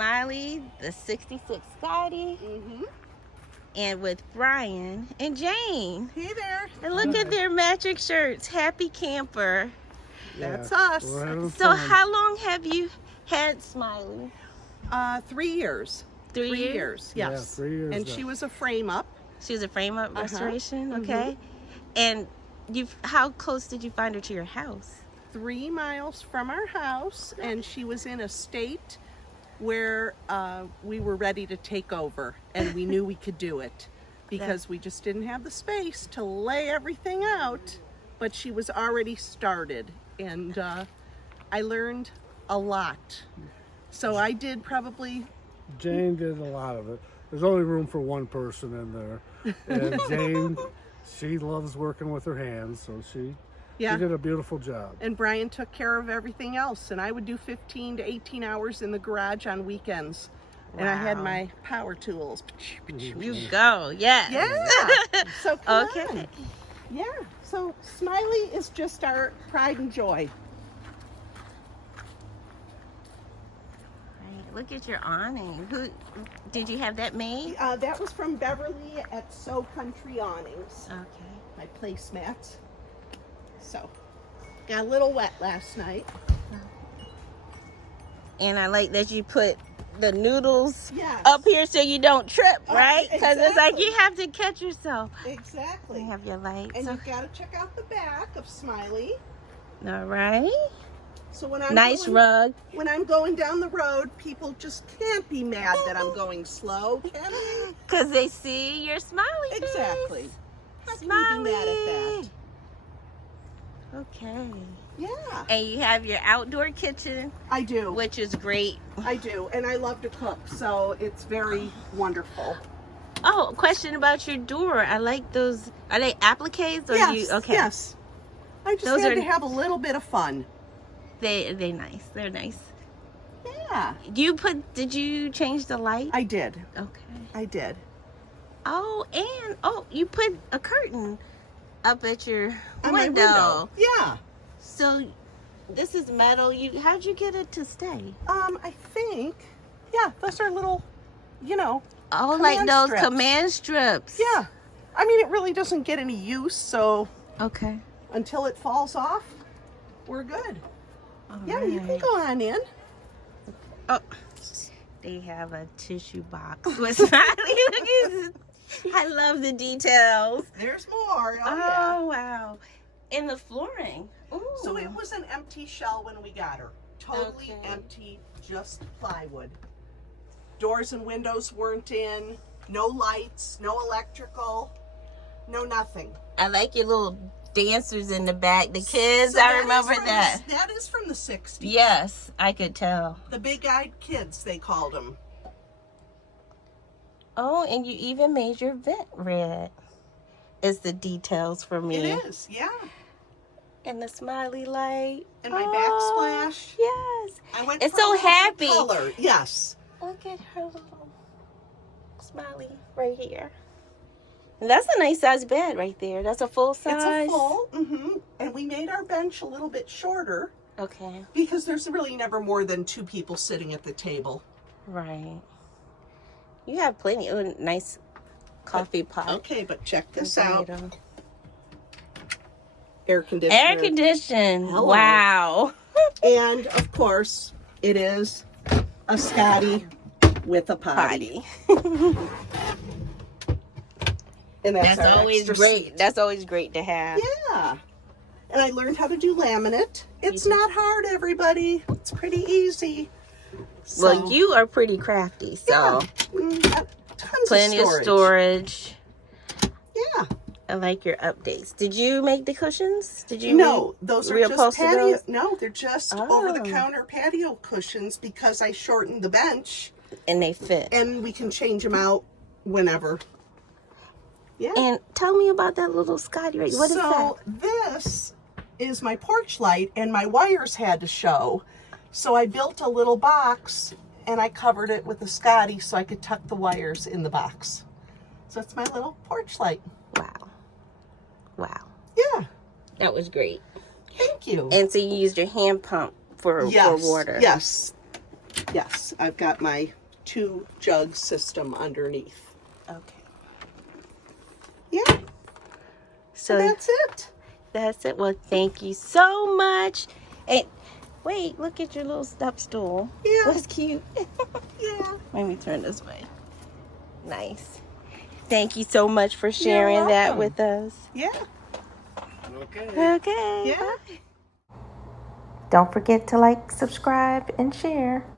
Smiley, the 66 Scotty, and with Brian and Jane. Hey there. And look at their matching shirts. Happy camper. That's us. So how long have you had Smiley? 3 years. 3 years? 3 years, yes. Yeah, 3 years And now. she was a frame up. She was a frame-up restoration, okay. And how close did you find her to your house? 3 miles from our house, and she was in a state where we were ready to take over, and we knew we could do it because we just didn't have the space to lay everything out, but she was already started, and I learned a lot. So I did probably... Jane did a lot of it. There's only room for one person in there, and Jane, she loves working with her hands, so she did a beautiful job. And Brian took care of everything else, and I would do 15 to 18 hours in the garage on weekends. And I had my power tools. You go, yes. Yeah. So come Okay. on. Yeah. So Smiley is just our pride and joy. Right, look at your awning. Who did you have that made? That was from Beverly at So Country Awnings. Okay. My placemats. So got a little wet last night. And I like that you put the noodles Yes. up here so you don't trip, right? Because it's like exactly. you have to catch yourself. Exactly. You have your lights. And you've got to check out the back of Smiley. All right. So when I'm Nice rug. When I'm going down the road, people just can't be mad that I'm going slow, can they? Because they see your smiley face. Exactly. How Smiley. can you be mad at that? Okay. Yeah. And you have your outdoor kitchen, I do. which is great. I do. And I love to cook, so it's very wonderful. Oh, question about your door. I like those. Are they appliques or Yes. you? Okay. Yes. I just Those had are- to have a little bit of fun. They're nice. They're nice. Yeah. Did you change the light? I did. Okay. I did. Oh, and you put a curtain up at your On my window. Yeah. So this is metal. How'd you get it to stay? I think, yeah, those are little, Oh, like command those strips. command strips. Yeah. I mean, it really doesn't get any use, so Okay. until it falls off, we're good. All Yeah, you can right. go on in. Oh, they have a tissue box with Smiley. Look at I love the details. There's more. Oh, yeah. Oh, wow. And the flooring. Ooh. So it was an empty shell when we got her. Totally Okay. empty, just plywood. Doors and windows weren't in, no lights, no electrical, no nothing. I like your little dancers in the back. The kids, So I that is remember from that. That is from the 60s. Yes, I could tell. The big-eyed kids, they called them. Oh, and you even made your vent red. It's the details for me. It is, yeah. And the smiley light. And my Oh, backsplash. Yes. I went It's for so a little happy. color. Yes. Look at her little smiley right here. And that's a nice size bed right there. That's a full size. It's a full. And we made our bench a little bit shorter Okay. because there's really never more than 2 people sitting at the table. Right. You have plenty of nice coffee pot. Okay, but check this Tomato. out. Air conditioner. Air conditioned. Hello. Wow. And of course, it is a Scotty with a potty. And That's our always extra great. seat. That's always great to have. Yeah. And I learned how to do laminate. It's You did? not hard, everybody. It's pretty easy. Well, you are pretty crafty, so Yeah. Got tons plenty of of storage. storage. Yeah. I like your updates. Did you make the cushions? Did you? No, those are just reupholster patio. those? No, they're just Oh. over-the-counter patio cushions because I shortened the bench, And they fit. and we can change them out whenever. Yeah. And tell me about that little Scotty. Right? What is that? So this is my porch light, and my wires had to show. So I built a little box, and I covered it with the Scotty so I could tuck the wires in the box. So it's my little porch light. Wow. Wow. Yeah. That was great. Thank you. And so you used your hand pump for Yes. water. Yes. Yes, I've got my 2 jug system underneath. Okay. Yeah, so that's it. That's it. Well, thank you so much. And wait, look at your little step stool. Yeah. That's cute. Yeah. Let me turn this way. Nice. Thank you so much for sharing that with us. Yeah. Okay. Okay. Yeah. Bye. Don't forget to like, subscribe, and share.